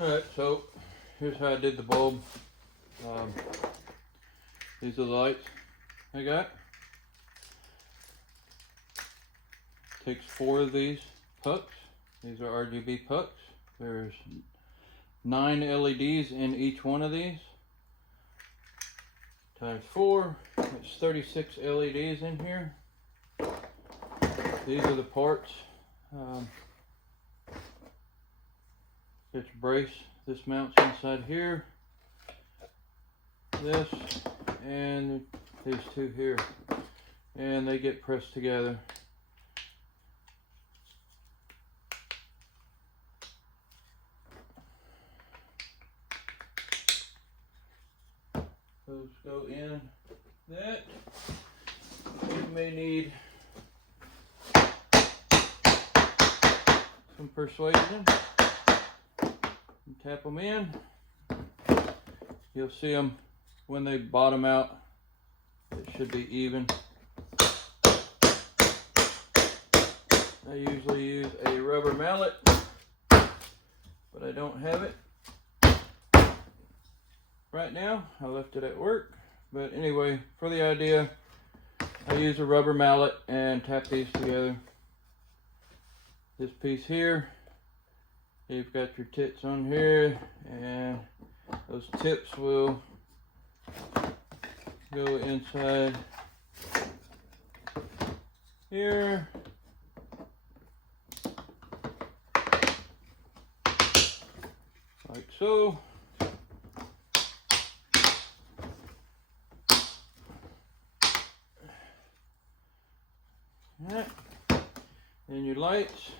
Alright, so here's how I did the bulb. These are the lights I got. Takes 4 of these pucks. These are RGB pucks. There's 9 LEDs in each one of these. Times 4, it's 36 LEDs in here. These are the parts. It's a brace. This mounts inside here. This and these 2 here. And they get pressed together. Those go in that. You may need some persuasion. You tap them in. You'll see them when they bottom out. It should be even. I usually use a rubber mallet, but I don't have it right now. I left it at work. But anyway, for the idea, I use a rubber mallet and tap these together. This piece here, you've got your tits on here, and those tips will go inside here. Like so. Alright. And your lights.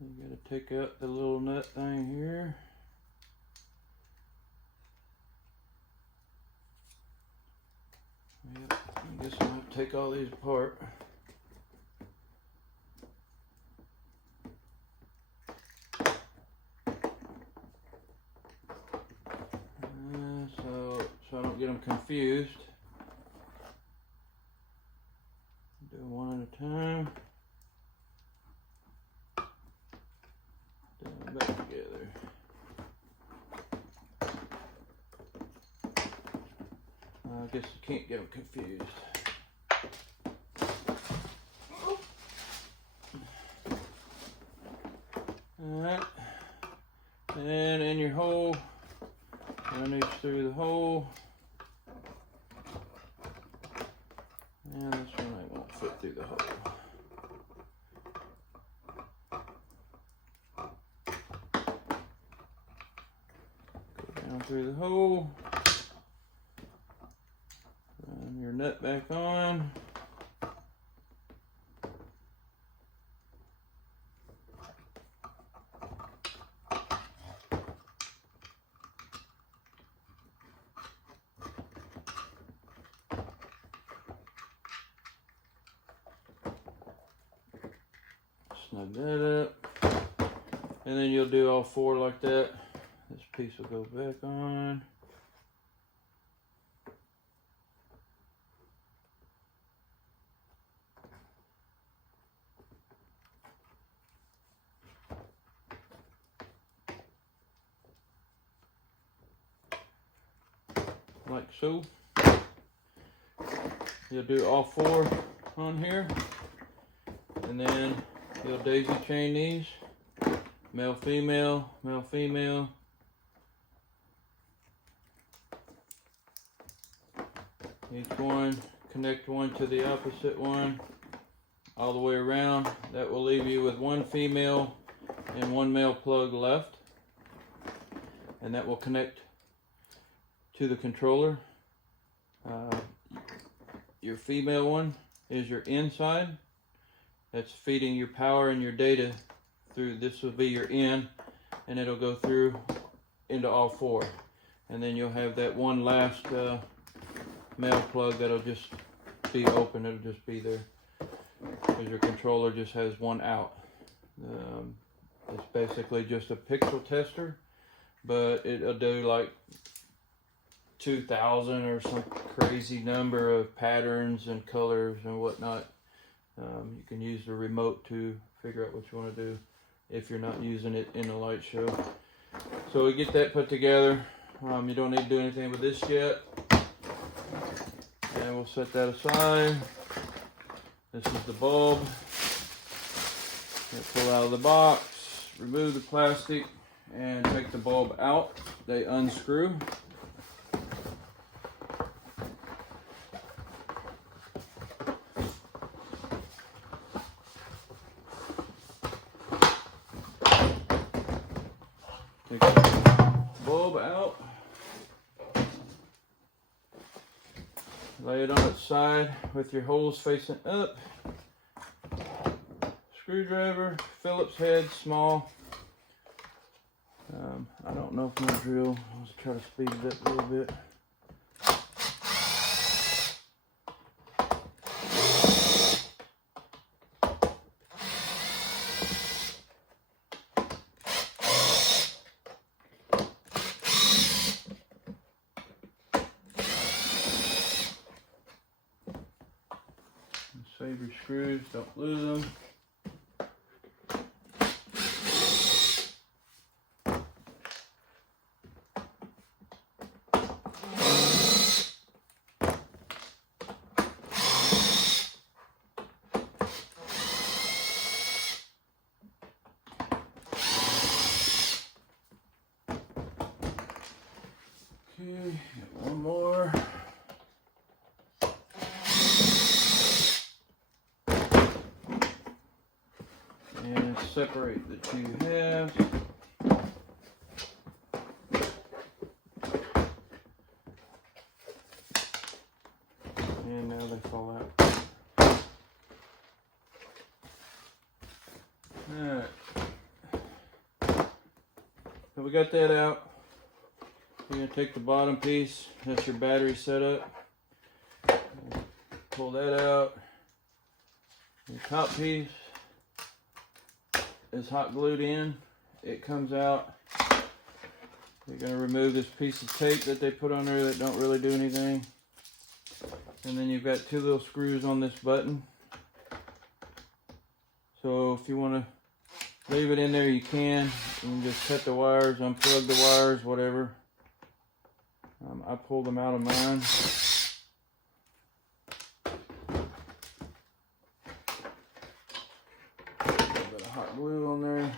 You gotta take out the little nut thing here. Yep, I guess I'm gonna take all these apart. So I don't get them confused. Do one at a time. Down back together. I guess you can't get them confused. Alright. And in your hole, run these through the hole. And this one I won't fit through the hole. Go down through the hole. Run your nut back on. Snug that up, and then you'll do all 4 like that. This piece will go back on. Like so. You'll do all 4 on here, and then you'll daisy chain these, male, female, male, female. Each one, connect one to the opposite one, all the way around. That will leave you with 1 female and 1 male plug left. And that will connect to the controller. Your female one is your inside. That's feeding your power and your data through. This will be your in, and it'll go through into all 4. And then you'll have that one last male plug that'll just be open. It'll just be there because your controller just has 1 out. It's basically just a pixel tester, but it'll do like 2,000 or some crazy number of patterns and colors and whatnot. You can use the remote to figure out what you want to do if you're not using it in a light show. So we get that put together. You don't need to do anything with this yet. And we'll set that aside. This is the bulb. Pull out of the box, remove the plastic, and take the bulb out. They unscrew. Take the bulb out. Lay it on its side with your holes facing up. Screwdriver, Phillips head, small. I don't know if I'm gonna drill. Let's try to speed it up a little bit. Save your screws, don't lose them. Okay, got one more. And separate the two halves. And now they fall out. Alright. So we got that out. You're going to take the bottom piece, that's your battery setup. Pull that out. Your top piece is hot glued in. It comes out. You're going to remove this piece of tape that they put on there that don't really do anything. And then you've got two little screws on this button. So if you want to leave it in there, you can. You can just cut the wires, unplug the wires, whatever. I pulled them out of mine. A little bit of hot glue on there.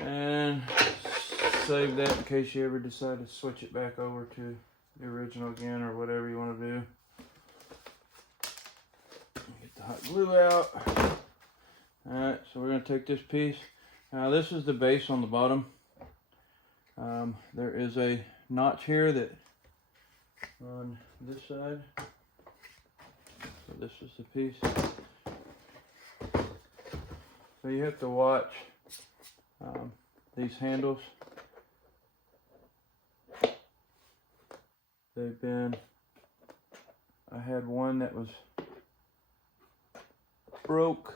And save that in case you ever decide to switch it back over to the original again or whatever you want to do. Get the hot glue out. Alright, so we're going to take this piece. Now this is the base on the bottom. There is a notch here that on this side. So this is the piece. So you have to watch these handles. They've been, I had one that was broke.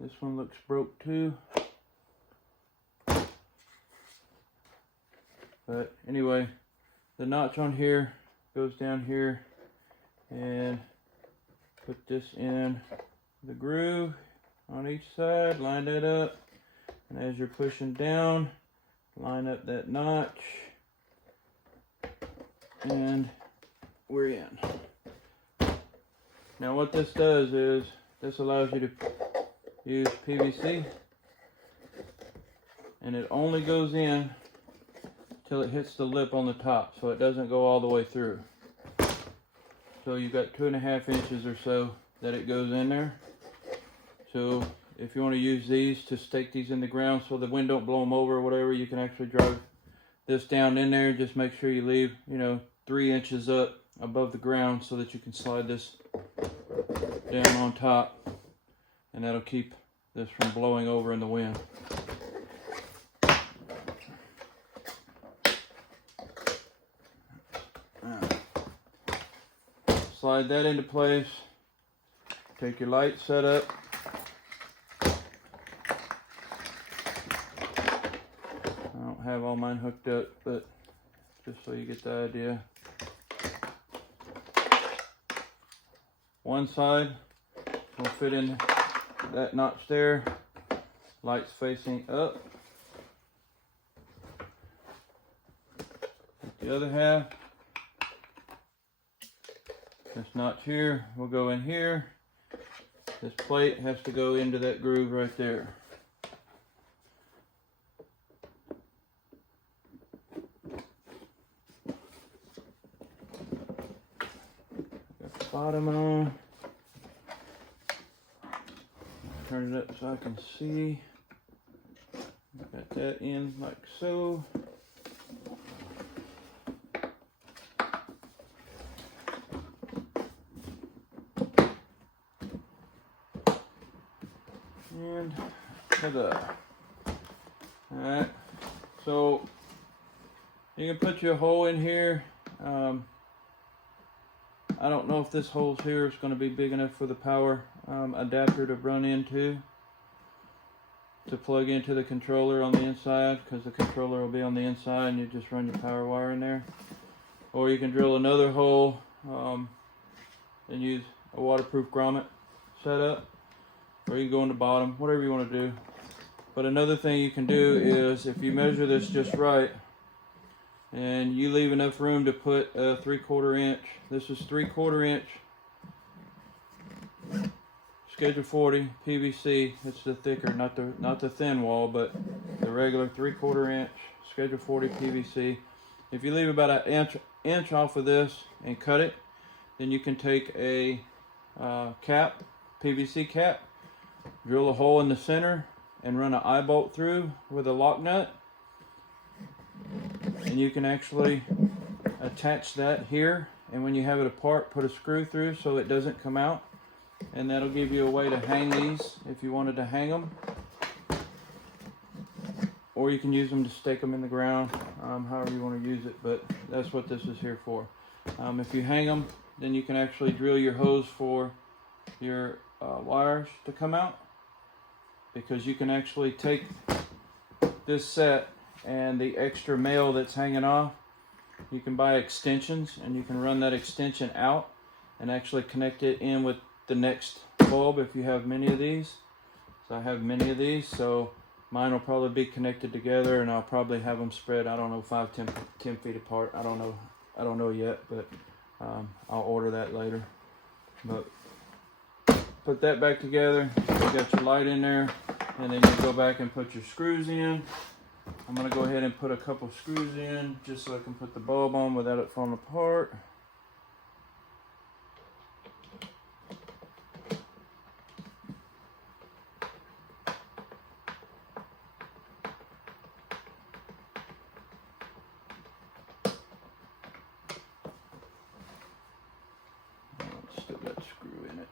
This one looks broke too. But anyway, the notch on here goes down here, and put this in the groove on each side, line that up, and as you're pushing down, line up that notch, and we're in. Now what this does is, this allows you to use PVC, and it only goes in till it hits the lip on the top, so it doesn't go all the way through. So you've got 2.5 inches or so that it goes in there. So if you want to use these to stake these in the ground so the wind don't blow them over or whatever, you can actually drive this down in there. Just make sure you leave, 3 inches up above the ground so that you can slide this down on top, and that'll keep this from blowing over in the wind. Slide that into place. Take your light setup. I don't have all mine hooked up, but just so you get the idea. One side will fit in that notch there, lights facing up. The other half, this notch here will go in here. This plate has to go into that groove right there. Got the bottom on. Turn it up so I can see. Got that in like so. And ta-da. Alright, so you can put your hole in here. I don't know if this hole here is going to be big enough for the power adapter to run into, to plug into the controller on the inside, because the controller will be on the inside and you just run your power wire in there. Or you can drill another hole and use a waterproof grommet setup. Or you can go on the bottom, whatever you want to do. But another thing you can do is, if you measure this just right, and you leave enough room to put a 3/4 inch, this is 3/4 inch, Schedule 40 PVC. It's the thicker, not the thin wall, but the regular 3/4 inch Schedule 40 PVC. If you leave about an inch off of this and cut it, then you can take a cap, PVC cap, drill a hole in the center and run an eye bolt through with a lock nut, and you can actually attach that here, and when you have it apart, put a screw through so it doesn't come out, and that'll give you a way to hang these if you wanted to hang them, or you can use them to stake them in the ground, however you want to use it, but that's what this is here for. If you hang them, then you can actually drill your hose for your wires to come out, because you can actually take this set and the extra male that's hanging off, you can buy extensions and you can run that extension out and actually connect it in with the next bulb if you have many of these. So I have many of these, so mine will probably be connected together, and I'll probably have them spread, I don't know, 5-10 feet apart. I don't know yet, but I'll order that later. But put that back together. You got your light in there, and then you go back and put your screws in. I'm going to go ahead and put a couple screws in just so I can put the bulb on without it falling apart. Still got a screw in it.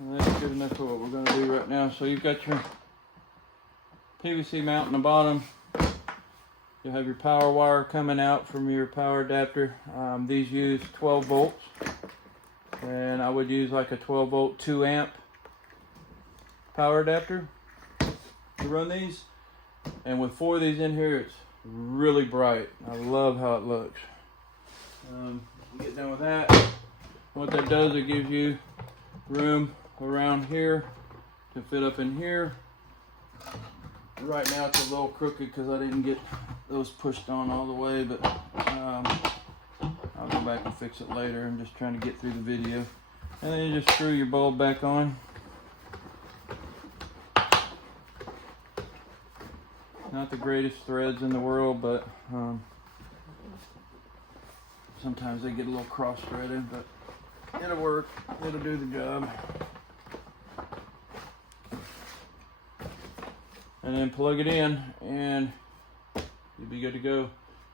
Well, that's good enough for what we're going to do right now. So you've got your PVC mount in the bottom. You'll have your power wire coming out from your power adapter. These use 12 volts. And I would use like a 12 volt 2 amp power adapter to run these. And with 4 of these in here, it's really bright. I love how it looks. Get done with that. What that does, it gives you room around here to fit up in here. Right now it's a little crooked because I didn't get those pushed on all the way, but I'll go back and fix it later. I'm just trying to get through the video. And then you just screw your bulb back on. Not the greatest threads in the world, but sometimes they get a little cross-threaded, but it'll work. It'll do the job. And then plug it in, and you'll be good to go.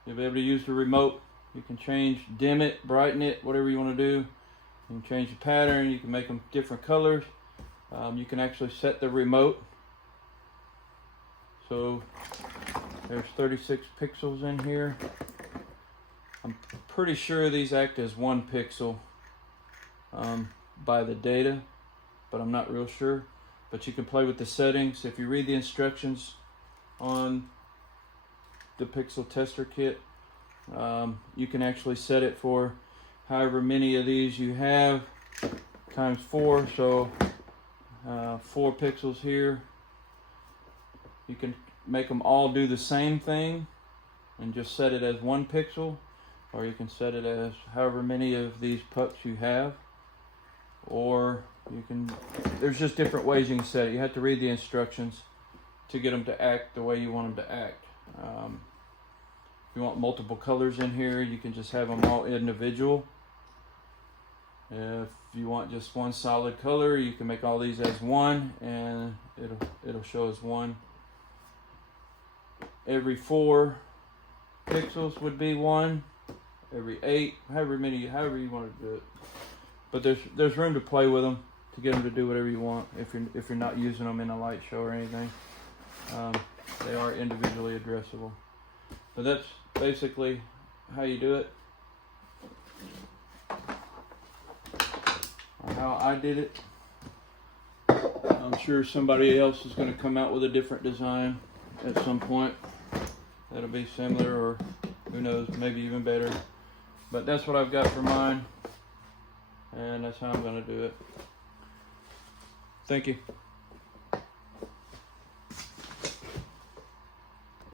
You'll be able to use the remote. You can change, dim it, brighten it, whatever you want to do. You can change the pattern. You can make them different colors. You can actually set the remote. So there's 36 pixels in here. I'm pretty sure these act as 1 pixel by the data, but I'm not real sure. but you can play with the settings. If you read the instructions on the Pixel Tester Kit, you can actually set it for however many of these you have times 4. So 4 pixels here. You can make them all do the same thing and just set it as 1 pixel, or you can set it as however many of these pucks you have, or you can, there's just different ways you can set it. You have to read the instructions to get them to act the way you want them to act. If you want multiple colors in here, you can just have them all individual. If you want just one solid color, you can make all these as 1, and it'll show as 1. Every 4 pixels would be 1. Every 8, however you want to do it. But there's room to play with them to get them to do whatever you want. If you're not using them in a light show or anything, they are individually addressable. But that's basically how you do it, or how I did it. I'm sure somebody else is going to come out with a different design at some point that'll be similar, or who knows, maybe even better. But that's what I've got for mine, and that's how I'm going to do it. Thank you.